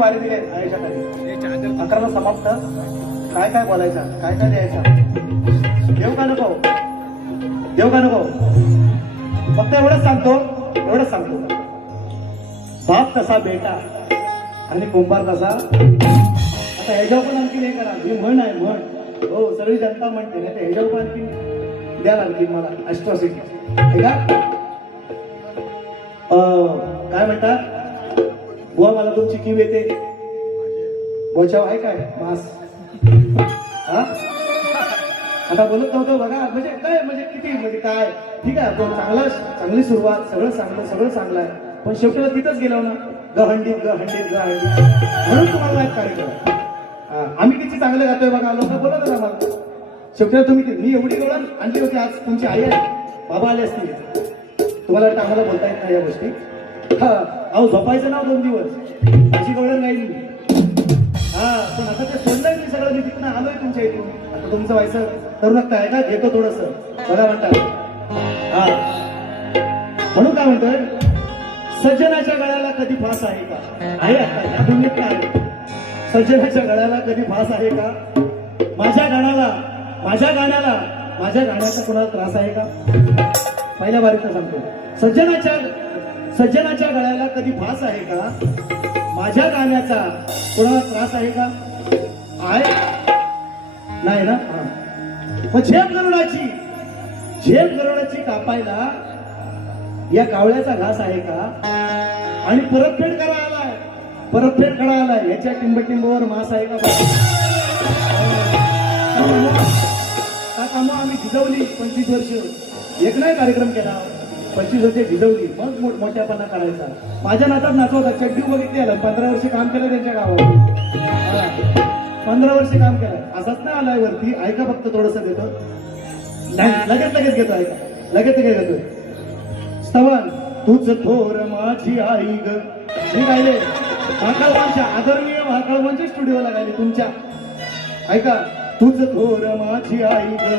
बारी दिली आईच्या खाली. 11ला समाप्त. काय काय बोलायचं, काय काय द्यायचं, देऊ का नको, देऊ का नको. फक्त एवढंच सांगतो, एवढंच सांगतो. बाप तसा बेटा आणि कुंभार तसा. आता ह्याच्यावर पण आणखी नाही करा, ही म्हण आहे म्हण. हो सगळी जनता म्हणते नाही, ह्याच्यावर पण आणखी द्याल आणखी मला अष्ट्रॉसिटी. ठीक आहे. काय म्हणतात बुवा, मला तुमची कीव येते. बोचाव आहे काय मास? हा आता बोलत नव्हतं बघा. म्हणजे काय, म्हणजे किती, म्हणजे काय. ठीक आहे, आपण चांगली सुरुवात, सगळं चांगलं आहे. पण शेवटी तिथंच गेलो ना, गहंडीत म्हणून तुम्हाला एक कार्यक्रम. आम्ही किती चांगलं गातोय बघा, लोक बोलत ना मला. शेवटी तुम्ही, मी एवढी गवळण आणली होती. आज तुमची आई आहे, बाबा आले असतील. तुम्हाला वाटतं आम्हाला बोलता येत नाही या गोष्टी. अहो झोपायचं नाव 2 दिवस अशी गवळण नाही. पण आता ते सोडलंय मी सगळं. मी तिथून आलोय तुमच्या इथून. आता तुमचं व्हायचं करू नका आहे का, घेतो थोडस बघा म्हणतात. म्हणून काय म्हणतोय, सज्जनाच्या गळ्याला कधी फास आहे का? आहे आता या दुनियेत काय आहे? सज्जनाच्या गळ्याला कधी फास आहे का? माझ्या गाण्याचा कोणाला त्रास आहे का? पहिल्या बारीचं सांगतो. सज्जनाच्या गळ्याला कधी फास आहे का? माझ्या गाण्याचा कोणाला त्रास आहे का? आहे नाही ना. मग झेप गरुडाची कापायला या कावळ्याचा घास आहे का? आणि परतफेड करा आलाय याच्या टिंबटिंबवर मास आहे का? आम्ही भिजवली 25 वर्ष. एक नाही कार्यक्रम केला, 25 वर्षे भिजवली. मग मोठ्यापणा करायचा. माझ्या नातात नाचवतात. चड्डी बघितली आलं. 15 वर्ष काम केलं त्यांच्या गावात. 15 वर्ष काम केलं. असाच नाही आलाय वरती. ऐका फक्त थोडस देतो. लगेच घेतो. ऐका लगेच घेतोय. स्तवन तुझ थोर माझी आई ग. मी गायले महाकाळवांच्या, आदरणीय महाकाळवांच्या स्टुडिओला गायले तुमच्या. ऐका, तुझ थोर माझी आई ग.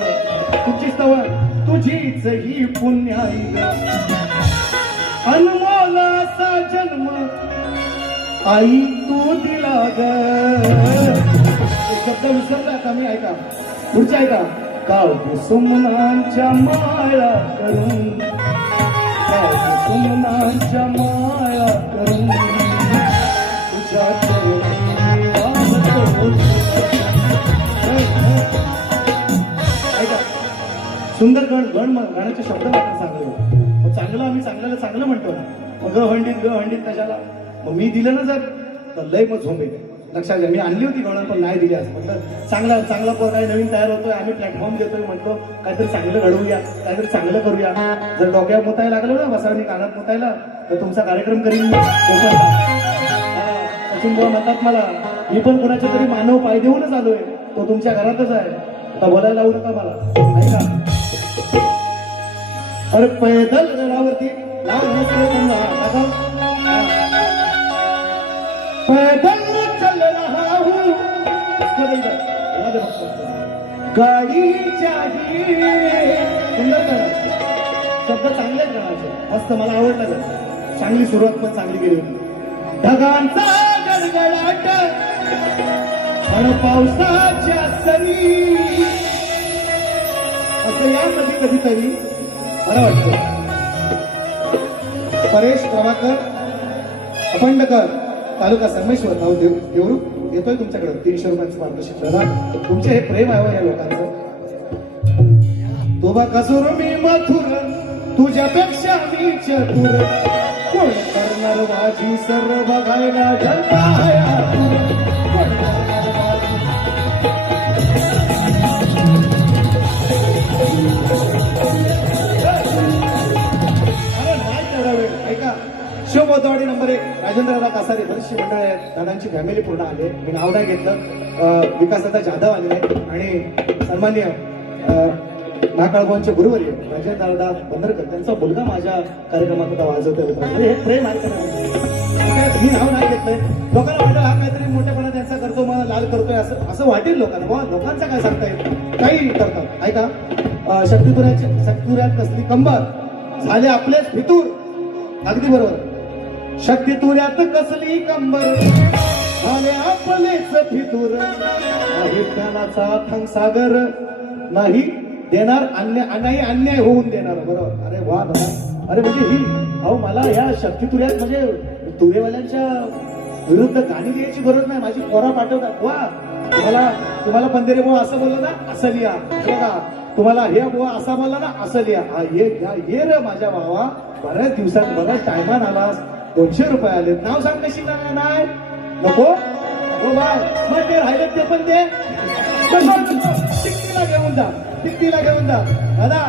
तुझी स्तवन तुझीच ही पुण्य आई ग. अनमोल असा जन्म आई तू दिला ग. शब्द विसरला का मी? ऐका पुढचे ऐका. काव्य सुमनांच्या माळा करून, काव्य सुमनांच्या माळा करून तुझ्या ऐका. सुंदर गाण्याचे शब्द मात्र चांगले. मग चांगलं आम्ही चांगलं म्हणतो ना. मग गहंडीत कशाला? मग मी दिलं ना जर तर लय मग झोंबे. लक्षात घ्या, मी आणली होती गवळण पण नाही दिली. असं म्हटलं चांगला पोर आहे, नवीन तयार होतोय, आम्ही प्लॅटफॉर्म देतोय. म्हटलं काहीतरी चांगलं घडवूया, काहीतरी चांगलं करूया. जर डोक्यात मुतायला लागलो ना, बसावणी कानात मुतायला, तर तुमचा कार्यक्रम करीन मी. सचिन बुवा म्हणतात मला, मी पण कोणाच्या तरी मानव पाय देऊनच आलोय. तो तुमच्या घरातच आहे. आता बोलायला लावू नका मला. ऐका, अरे पैदल गडावरती पैदल चल रहा हूँ गाडीच्या सुंदर शब्द चांगलेच गाण्याचे. मस्त मला आवडलं. चांगली सुरुवात पण चांगली केली होती. ढगांचा गडगडाट आणि पावसाच्या सरी असं या कधीतरी बरं वाटतं. परेश प्रभाकर अपंडकर, तालुका संगमेश्वर, नाव देवरूख येतोय तुमच्याकडे. 300 रुपयांचं पारितोषिक प्रदान. तुमचे हे प्रेम आहे या लोकांचं. तोबा कसूर मी मथुर, तुझ्यापेक्षा मी चतुर, कोण करणार माझी सर बघायला जनता शिवबोधवाडी नंबर 1 राजेंद्र दादा कासारे. बरीचशी मंडळ आहेत, दादांची फॅमिली पूर्ण आले. मी नाव नाही घेतलं. विकासदादा जाधव आलेले आणि सन्मान्य महाकाळभाऊंचे गुरुवर्य राजेंद्र दादा बंदरकर, त्यांचा मुलगा माझ्या कार्यक्रमात होता, वाजवतोय होता. म्हणजे हे प्रेम आहे. मी नाव नाही घेतलंय. लोकांना वाटेल हा काहीतरी मोठेपणा त्यांचा करतो, मला लाल करतोय असं वाटेल लोकांना. लोकांचा काय सांगता येईल, काही करतात. ऐका, शक्तितुऱ्यात कसली कंबर झाले आपलेच फितूर. अगदी बरोबर. शक्तितुऱ्यात कसली कंबर आले आपलेच फितूर आहे ज्ञानाचा अथांग सागर नाही देणार अन्याय होऊन देणार. बरोबर. अरे वा दादा. अरे म्हणजे ही अहो मला या शक्ती तुऱ्यात म्हणजे तुरेवाल्यांच्या विरुद्ध गाणी लिहायची गरज नाही. माझी पोरा पाठवतात. वा तुम्हाला बंदेरे बुवा असं बोललं ना असं लिहा. बघा तुम्हाला हे बुवा असा बोलला ना असं लिहा. हा ये रे माझ्या भावा बऱ्याच दिवसात बऱ्याच टायमान आलास. 200 रुपये आले. नाव सांग कशी नाही नको हो बाय. मग ते राहिलं ते पण ते टिकटीला घेऊन जा दादा.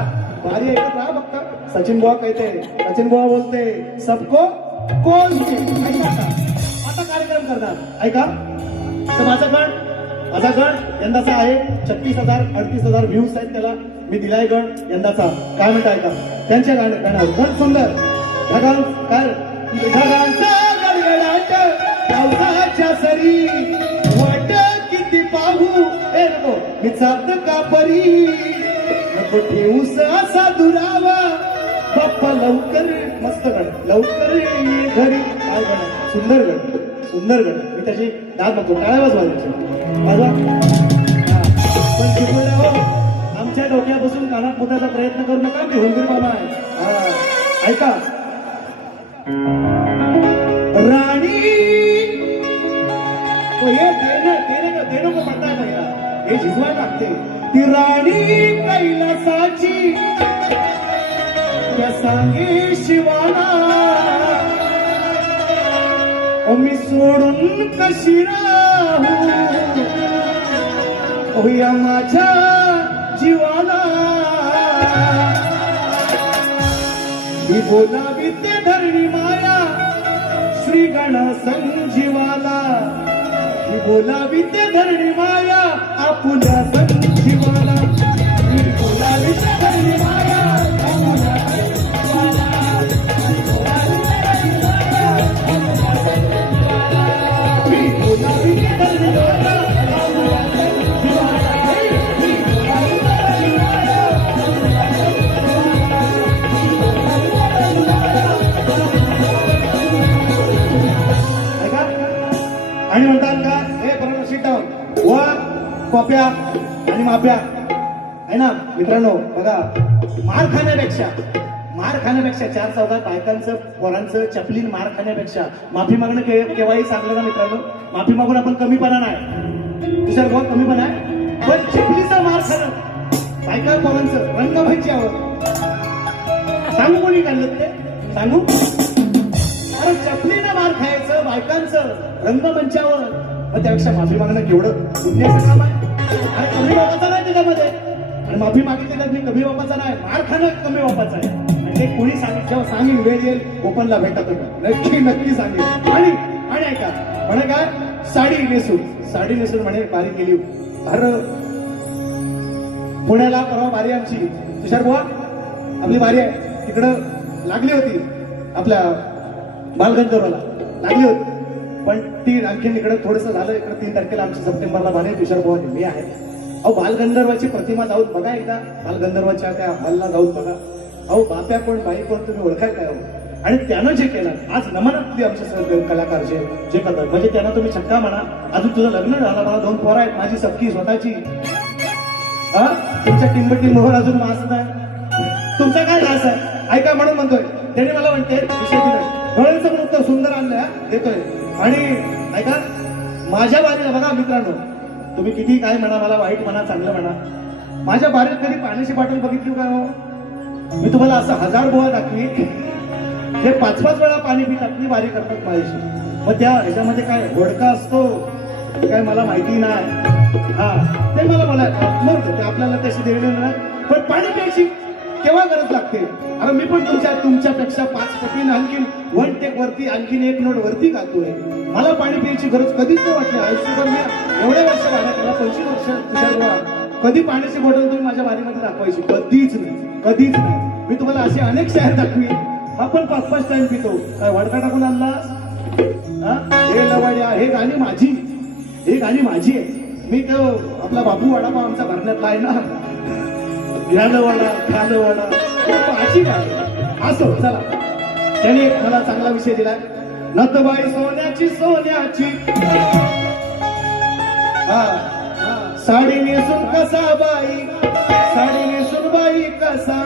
भारी ऐकत राहा फक्त. सचिन बुवा कहते सचिन बुवा बोलते सबको कोण आता कार्यक्रम करणार ऐका. तर माझा गण यंदाचा आहे 36,000-38,000 व्ह्यूज आहेत त्याला. मी दिलाय गण यंदाचा. काय म्हणता ऐका त्यांच्या गाण्यावर गण सुंदर ढगांचा गडगडाट पावसाच्या सरी वाट किती पाहू ए नको मी चालत का परी नको ठेवूस असा दुरावा बाप्पा लवकर. मस्त गण लवकर ये घरी. काय गण सुंदर गण. मी त्याची दाद नको टाळावाच वाजवायची पण शिकवलं हो. आमच्या डोक्यापासून कानात मुताचा प्रयत्न करू नका. मी हुंदूर मामा आहे. ऐका राणी हे देणं को पडता है पहिला हे झिजवायला लागते. ती राणी कैलासाची त्या सांगे शिवाना मी सोडून कशी राहू या माझ्या जीवाला. मी बोलावी ते धरणी माया श्री गण संजीवाला. मी बोलावी ते धरणी माया आपुल्या संजीवाला. मी बोलावी ते धरणी माया आपुल्या संजीवाला. मी बोलावी ते धरणी माया आपुल्या संजीवाला. मी बोलावी ते धरणी माया आपुल्या आणि म्हणतात का हे बरोबर शिटावून वा कॉप्या आणि माप्या आहे ना मित्रांनो. बघा मार खाण्यापेक्षा 4 चौघात बायकांचं पोरांचं चपलीन मार खाण्यापेक्षा माफी मागणं केव्हाही चांगलं ना मित्रांनो. माफी मागून आपण कमीपणा नाही. तुझ्या बहुत कमीपणा आहे. पण चपलीचा मार खाणं बायका पोरांचं रंगमंचावर सांगू कोणी काढलं ते सांगू. अरे चपलीनं मार खायचं बायकांचं रंगमंचावर. मग त्यापेक्षा माफी मागणं केवढं पुण्याचं काम आहे. आणि कमी बापाचा नाही त्याच्यामध्ये. आणि माफी मागितली तर मी कमी बापाचा नाही. मार खाणं कमी बापाचं आहे. आणि ते कोणी सांगितलं जेव्हा सांगेन वेळ येईल ओपनला भेटत नक्की सांगेल. आणि ऐका म्हणे काय साडी नेसून म्हणे बारी केली. अरे पुण्याला परवा बारी आमची तुषार बुवा आपली बारी आहे तिकडं लागली होती. आपल्या बालगंधर्वला लागली होती. पण ती आणखीन इकडे थोडंसं झालं. इकडे 3 तारखेला आमची सप्टेंबरला बारी तुषार बुवा मी आहे. अहो बालगंधर्वाची प्रतिमा जाऊन बघा एकदा. बालगंधर्वाच्या त्या हॉलला जाऊन बघा. अहो बाप्या कोण बाई कोण तुम्ही ओळखाय काय हो. आणि त्यानं जे केलं आज नमनातली आमचे सर्व कलाकार जे करतात म्हणजे त्यांना तुम्ही छक्का म्हणा. अजून तुझं लग्न झालं मला 2 पोरं आहेत माझी सबकी स्वतःची. हा तुमच्या टिंबटींवर अजून मास नाही. तुमचा काय त्रास आहे ऐका म्हणून म्हणतोय. त्याने मला म्हणते विषय डोळ्यांचं पण उत्तर सुंदर आणलंय देतोय. आणि ऐका माझ्या बारीला बघा मित्रांनो तुम्ही किती काय म्हणा मला वाईट म्हणा चांगलं म्हणा. माझ्या बारीत कधी पाण्याची बाटली बघितली का हो. मी तुम्हाला असं 1000 बुवा दाखवी हे 5-5 वेळा पाणी पितात मी बारी करतात माझ्याशी. मग त्या ह्याच्यामध्ये काय घोडका असतो काय मला माहिती नाही. हा ते मला बोलायचं ते आपल्याला तशी दिलेली नाही. पण पाणी प्यायची केव्हा गरज लागते. अरे मी पण तुमच्यापेक्षा 5 पटीने आणखीन 1 टेक वरती आणखीन 1 नोट वरती गातोय. मला पाणी प्यायची गरज कधीच नाही वाटली. आयुष्यभर मी एवढ्या वर्ष बाहेर त्याला 25 वर्ष तुषार बुवा कधी पाण्याची बॉटल तुम्ही माझ्या बारीमध्ये दाखवायची कधीच नाही. मी तुम्हाला असे अनेक शहर दाखवी आपण 5-5 टाइम पितो. काय वडका टाकून आणलास. हे लवाड्या हे गाणी माझी आहे. मी तो आपला बाबू वडापाव आमचा भरण्यातला आहे ना खालं वडा माझी गाणी असो. चला त्याने मला चांगला विषय दिलाय. नथबाई सोन्याची साडी नेसून कसा बाई, साडी नेसून बाई कसा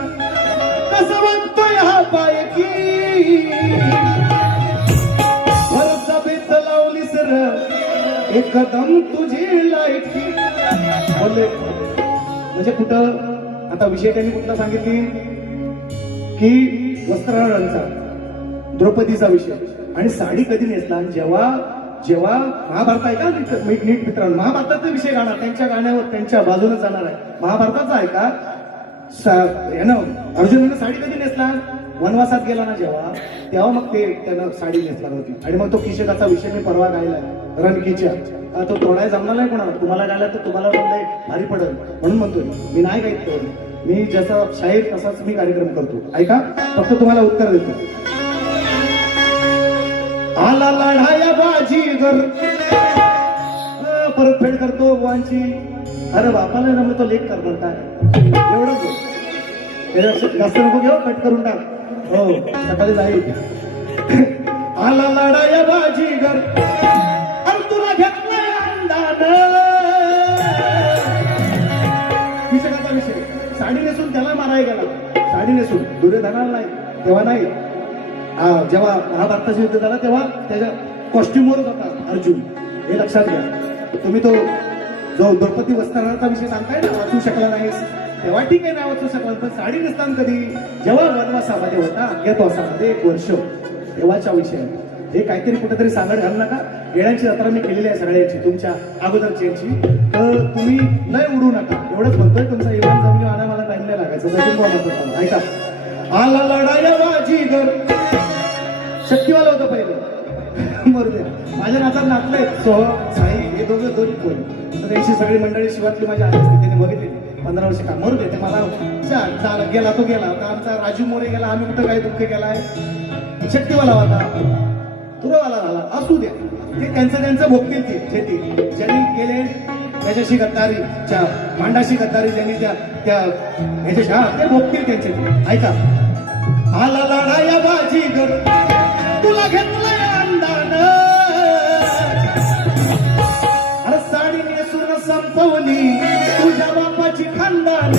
कसा म्हणतोय हा पाय की वरचा बेत लावली सर एकदम तुझी लायकी बोलले. म्हणजे कुठं आता विषय त्यांनी कुठला सांगितली की वस्त्रहरणांचा, द्रौपदीचा विषय. आणि साडी कधी नेसला, जेव्हा जेव्हा महाभारत आहे का नीट मित्रांनो, महाभारताचा विषय गाणार, त्यांच्या गाण्यावर त्यांच्या बाजूने जाणार आहे. महाभारताचा आहे का अर्जुनानं साडी कधी नेसला, वनवासात गेला ना जेव्हा, तेव्हा मग ते त्यानं साडी नेसला होती. आणि मग तो किशकाचा विषय मी परवा गायला रणकीच्या, तो तोडाय जमणार नाही कोणाला, तुम्हाला गायला तर तुम्हाला म्हणलंय भारी पडेल म्हणून म्हणतोय मी. नाही गायत, मी जसा शाहीर तसाच मी कार्यक्रम करतो. ऐका, फक्त तुम्हाला उत्तर देतो. आला लढाया बाजीगर, परत फेड करतो वांची. अरे बापाला जमलं तो लेख करणार काय, एवढंच जास्त नको घेऊ, कट करून टाक. हो सकाळी जाईल. आला लढाया बाजीगर, अरे तुला घेतलाय अंदान. विषयाचा विषय साडी नेसून त्याला माराय गेला, साडी नेसून दुर्योधनाला नाही तेव्हा नाही. जेव्हा महाभारताचं युद्ध झाला तेव्हा त्याच्या कॉस्ट्युमवरच होता अर्जुन, हे लक्षात घ्या तुम्ही. तो जो द्रौपदी वस्त्रहरणाचा विषय सांगताय ना, वाचू शकला नाही तेव्हा ठीक आहे, नाही वाचू शकला, पण साडी नेसताना कधी, जेव्हा वनवासामध्ये होता अज्ञातवासामध्ये 1 वर्ष, तेव्हाच्या विषय. हे काहीतरी कुठेतरी सांगड घालू नका. येण्याची जत्रा मी केलेली आहे सगळ्यांची, तुमच्या अगोदरची यांची, तर तुम्ही लय उडू नका एवढंच म्हणतोय. तुमचा इमान जमिनी आणा, मला टाइम नाही लागायचं. सचिन बाबा ऐका. आला लढाया बाजीगर, शक्तीवाला होतं पहिलं, मरू द्या. माझ्या नाचात नाचलंय सोहम साई, हे दोघं दोन्ही कोण, तर त्यांची सगळी मंडळी शिवातली माझ्या आली असते, त्यांनी बघितली 15 वर्ष का. मरू दे, ते मला गेला तो गेला. आता आमचा राजू मोरे गेला, आम्ही कुठं काय दुःख केलाय. शक्तीवाला होता, तुरवाला झाला, असू द्या. ते त्यांचं भोगतील ते, जे ते ज्यांनी केले त्याच्याशी गद्दारी, मांडाशी गद्दारी ज्यांनी त्या ह्याच्याशी, हा ते भोगतील त्यांचे. ऐका. आला लढाया बाजीगर, तुला घेतलाय अंदान. अरे साडी नेसून संपवली तुझ्या बापाची खानदान.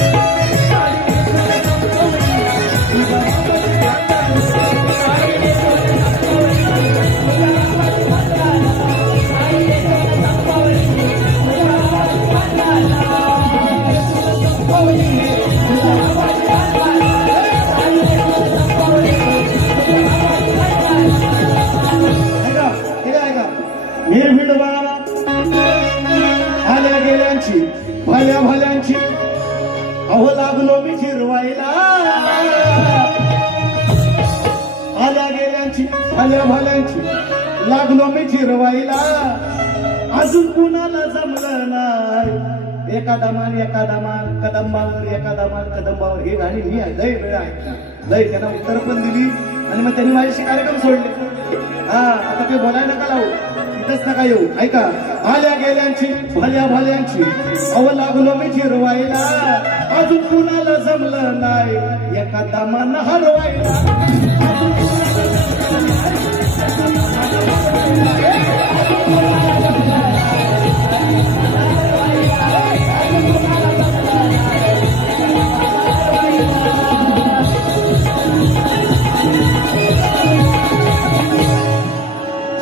आल्या गेल्यांची भल्या भल्यांची, अहो लागलो मी जिरवायला. आल्या गेल्यांची भल्या भल्यांची, लागलो मी जिरवायला. अजून कुणाला जमलं नाही, एखादा मान कदंबावर, एखादा मान कदंबावर. हे गाणी मी लय वेळ ऐकला, लय त्यांना उत्तर पण दिली आणि मग त्यांनी माझ्याशी कार्यक्रम सोडले. हा आता ते बोलायला नका लावू, इथंच नका येऊ. ऐका. आल्या गेल्यांची भल्या भल्यांची, अव लागलो मी जिरवायला. अजून कुणाला जमलं नाही, एखादा मान हरवायला.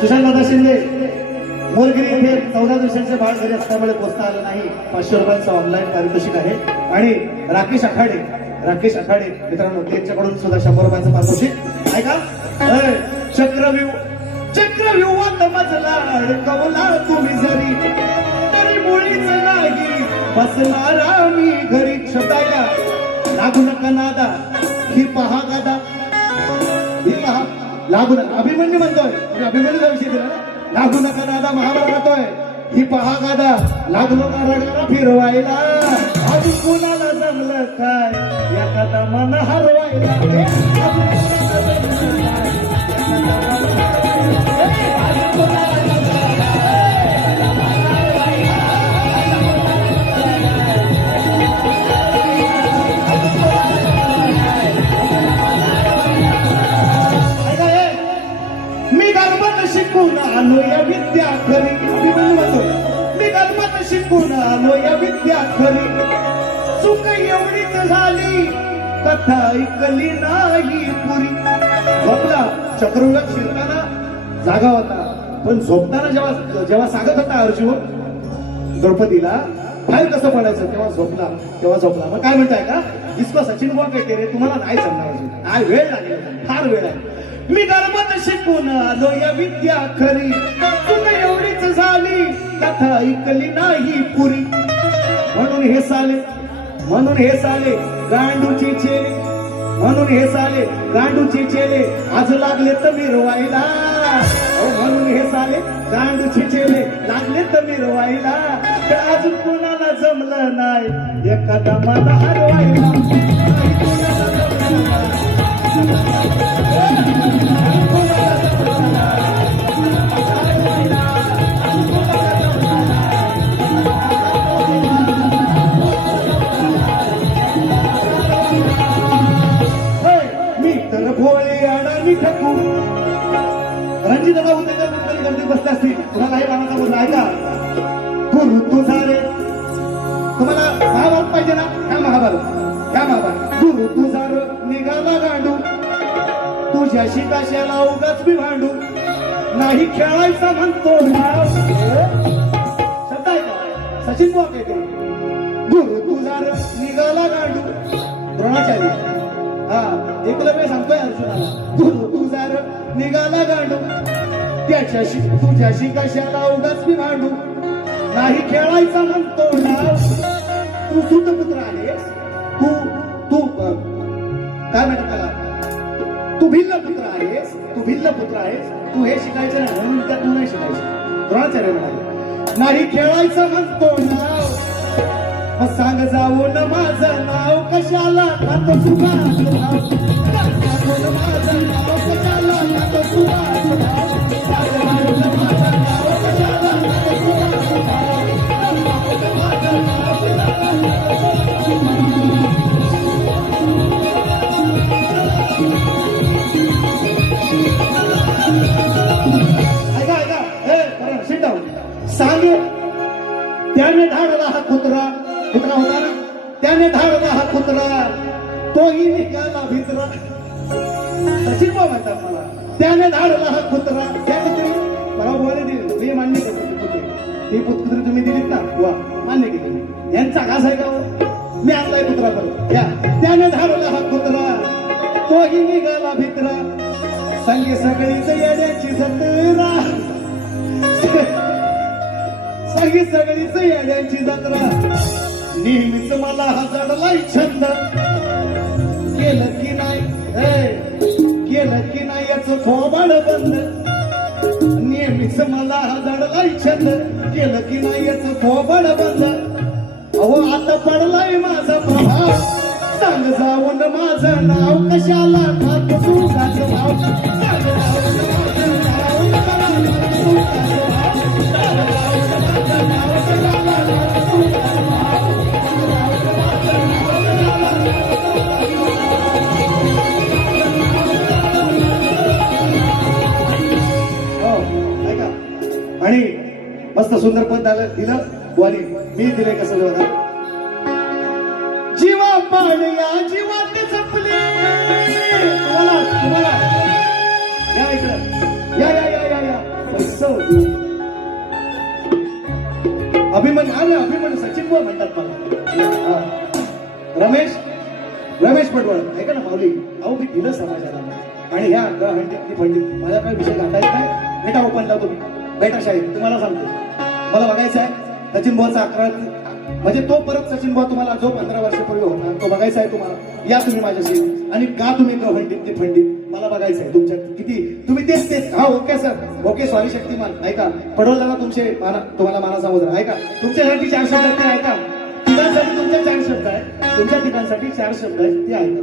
सुशांतदादा शिंदे मोरगिरी येथे 14 दिवसांचे बाळ घरी असल्यामुळे पोचता आलं नाही. 500 रुपयांचं ऑनलाईन पारितोषिक आहे. आणि राकेश आखाडे मित्रांनो, त्यांच्याकडून सुद्धा 100 रुपयांचं पारितोषिक. ऐका. चक्रव्यूहात मजला अडकवला तुम्ही जरी, तरी मुळीच नाही बसणारा मी घरी. शब्दायला लागू नका नादा, ही पहा गादा, ही पहा. लागू नका, अभिमन्यू म्हणतोय, अभिमन्यूचा विषय दिला ना. लागू नका दादा महाभारतोय, ही पहा गादा, लागलो का रडाला फिरवायला. अजून कुणाला जमलं काय, एखादा मन हरवायला. मी गणपत शिकून आलो या विद्या खरी. मी गणपत शिकून आलो या विद्या खरी, चूक एवढीच झाली कथा ऐकली नाही पुरी. झोपला चक्रव्यूहात शिरताना जागा होता, पण झोपताना जेव्हा सांगत होता अर्जुन द्रौपदीला बाहेर कसं पडायचं तेव्हा झोपला. मग काय म्हणताय का, इसको सचिन बुवा कहते रे, तुम्हाला नाही जमणार अजून, काय वेळ लागेल, फार वेळ आहे. मी गर्भात शिकून आलो या विद्या खरी, तुला एवढीच झाली कथा ऐकली नाही पुरी. म्हणून हे साले गांडूची चेले, म्हणून हे साले गांडूची चेले आज लागले तर मिरवायला. म्हणून हे साले गांडूची चेले लागले तर मिरवायला. तर अजून कोणाला जमलं नाही एखादा मला हरवायला. मी तर भोळे अडाणी ठकू. रणजित दादा उद्या गर्दी बसते असतील, तुम्हाला हे मानाचा मुद्दा ऐका. गुरु तुझा रे, तुम्हाला महाभारत पाहिजे ना, ह्या महाभारत. गुरु तुझा रे निघाला गांडू, तुझ्याशी कशाला उगाच मी भांडू. नाही खेळायचा म्हणतो शब्द आहे का, सचिन बुवा काय ते. गुरु तुझा रे निघाला गांडू, द्रोणाचार्य. हा एकलव्य सांगतोय अर्जुनाला, गुरु तुझा रे निघाला गांडू, तुझ्याशी कशाला उगाच मी भांडू. नाही खेळायचा म्हणतो नाव. तू सुतपुत्र आहेस, तू काय म्हणतात त्याला, तू भिल्ल पुत्र आहेस, तू हे शिकायचं नाही म्हणून त्या तू नाही शिकायचं. द्रोणाचार्य म्हणाले नाही खेळायचं म्हणतो नाव. मग सांग जाऊन माझं नाव कशाला खातो तुझा नाव. माझं नाव कशाला खातो तुझा नाव. सांगे त्याने धाडला हा कुत्रा होता ना, त्याने धाडला हा कुत्रा, तोही निघाला भित्रा. सचिन भाऊ म्हणतात मला, त्याने धाडला हा कुत्रा. त्या कुत्री मला बोले दिली, मी मान्य करतो. ती पुत्री तुम्ही दिलीत ना, वा मान्य केली. यांचा घास आहे का, मी आणलाय कुत्रा परत. त्याने धाडला हा कुत्रा, तोही निघाला भित्रा. संगी सगळीच येण्याची जत्रा, संगी सगळीच येण्याची जत्रा. नेहमीच मला हा जडलाय छंद, केलं की नाही याच थोबाड बंद. नेहमीच मला हा जडलाय छंद, केलं की नाही याच थोबाड बंद. अहो आता पडलाय माझा प्रभाव, सांग जाऊन माझं नाव कशाला खातो तुझाचं नाव. आणि मस्त सुंदर पद दिलं वाली, मी दिले कसं बघा. जीवा पाडल्या जीवात जपले. तुम्हाला या इकडं या पैसा अभिमन्यू सचिन बुवा म्हणतात मला. रमेश पटवळ ऐका ना माऊली, अहो मी दिलं समाजाला. आणि ह्या पंडित माझा काय विषय घाटायचा काय, बेटा ओपनला तुम्ही बेटा शाहीर तुम्हाला सांगतो, मला बघायचं आहे सचिन बुवाचा 11 म्हणजे तो परत सचिन बुवा तुम्हाला जो 15 वर्षापूर्वी होणार तो बघायचा आहे तुम्हाला. या तुम्ही माझ्याशी आणि का तुम्ही पंडित मला बघायचं आहे तुमच्या किती तुम्ही तेच. हा okay sir, okay sorry Shaktimaan. ऐका पडवल दादा तुम्हाला माना समुद्र ऐका, तुमच्यासाठी 4 शब्द आहेत ते ऐका. तिघांसाठी तुमचे 4 शब्द आहेत, तुमच्या तिघांसाठी 4 शब्द आहेत ते ऐका.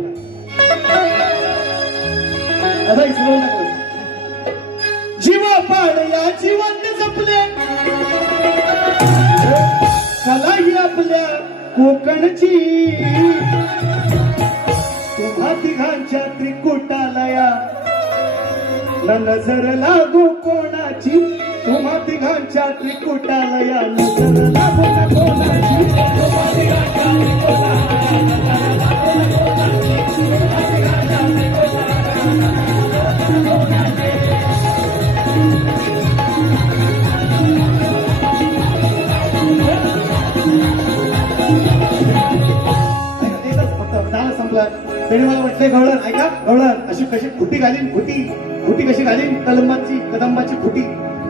आता इसरून टाकलं. जीवा पाड या जीवात जपले, कलाही आपल्या कोकणची. तुम्हा तिघांच्या त्रिकुटालया न नजर लागू कोणाची. तुम्हा तिघांच्या त्रिकुटाला या नजर लागू नको माझी. तुम्हा तिघांच्या त्रिकुटाला या नजर लागू नको माझी. तुम्हा तिघांच्या त्रिकुटाला या नजर लागू नको माझी. तरी मला वाटतंय गवळण, ऐका गवळण अशी कशी खुटी घालीन, खुटी कशी घालीन, कदंबाची खुटी.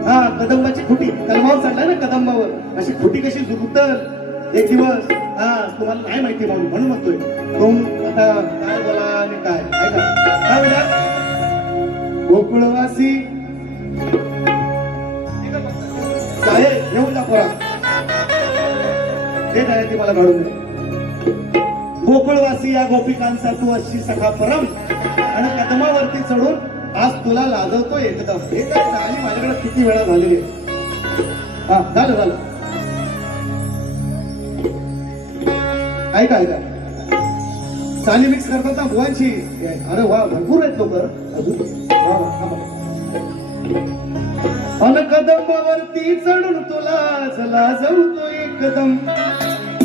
हा कदंबाची खुटी कलमावर चढलाय ना, कदंबावर अशी खुटी कशी झुकतर एक दिवस. हा तुम्हाला नाही माहिती म्हणून म्हणतोय. तुम आता काय बोला आणि काय ऐका काय बेटा गोकुळवासी साहेब घेऊन जा पोरा ते आहे ती मला घडून दे. गोकुळवासी या गोपिकांचा तू अशी सखा परम आणि कदमावरती चढून आज तुला लाजवतो एकदम. हे काय झाली माझ्याकडे किती वेळा झालेली आहे. हा झालं ऐका चाली मिक्स करतात ना बुवांची. अरे वा भरपूर आहेत लोक अन कदंबावरती चढून तुला लाजवतो एकदम.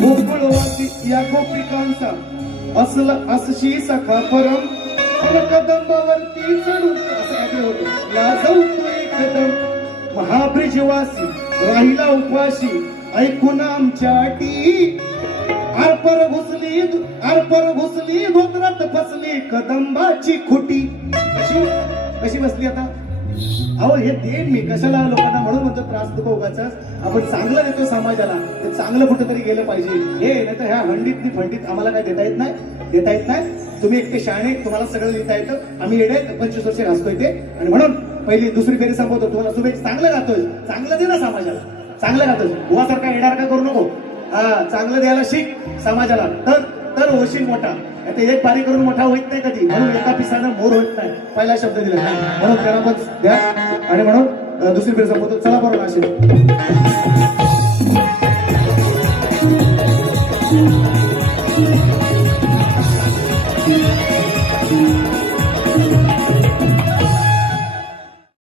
गोकुळवासी या गोपिकांचा असशी सखा परम अन कदंबावरती चढून असं काहीतरी होतं लाजवतो एकदम. महाब्रिजवासी राहिला उपाशी ऐकून आमच्या अटी. आरपर घुसली धोत्रात फसली कदंबाची खुटी. कशी बसली आता. अहो हे देण मी कशाला लोकांना म्हणून म्हणतो त्रास नको उगाचच. आपण चांगलं देतो समाजाला ते चांगलं कुठेतरी गेलं पाहिजे. हे नाही तर ह्या हंडीत फंडीत आम्हाला काय देता येत नाही. तुम्ही एकटे शहाणे तुम्हाला सगळं लिहिता येतं. आम्ही येडे 25 वर्ष घासतोय ते आणि म्हणून पहिली दुसरी फेरी संपवतो. तुम्हाला शुभेच्छा. चांगलं गातोय चांगलं दे ना समाजाला. चांगलं गातोय बुवासारखा येडारका करू नको. हा चांगलं द्यायला शिक समाजाला तर होशील मोठा. आता एक पारी करून मोठा होत नाही कधी. म्हणून एका पिसानं मोर होत नाही. पहिला शब्द दिला म्हणून त्यांना पण द्या आणि म्हणून दुसरी फेरी संपवतो. चला बरोबर असेल.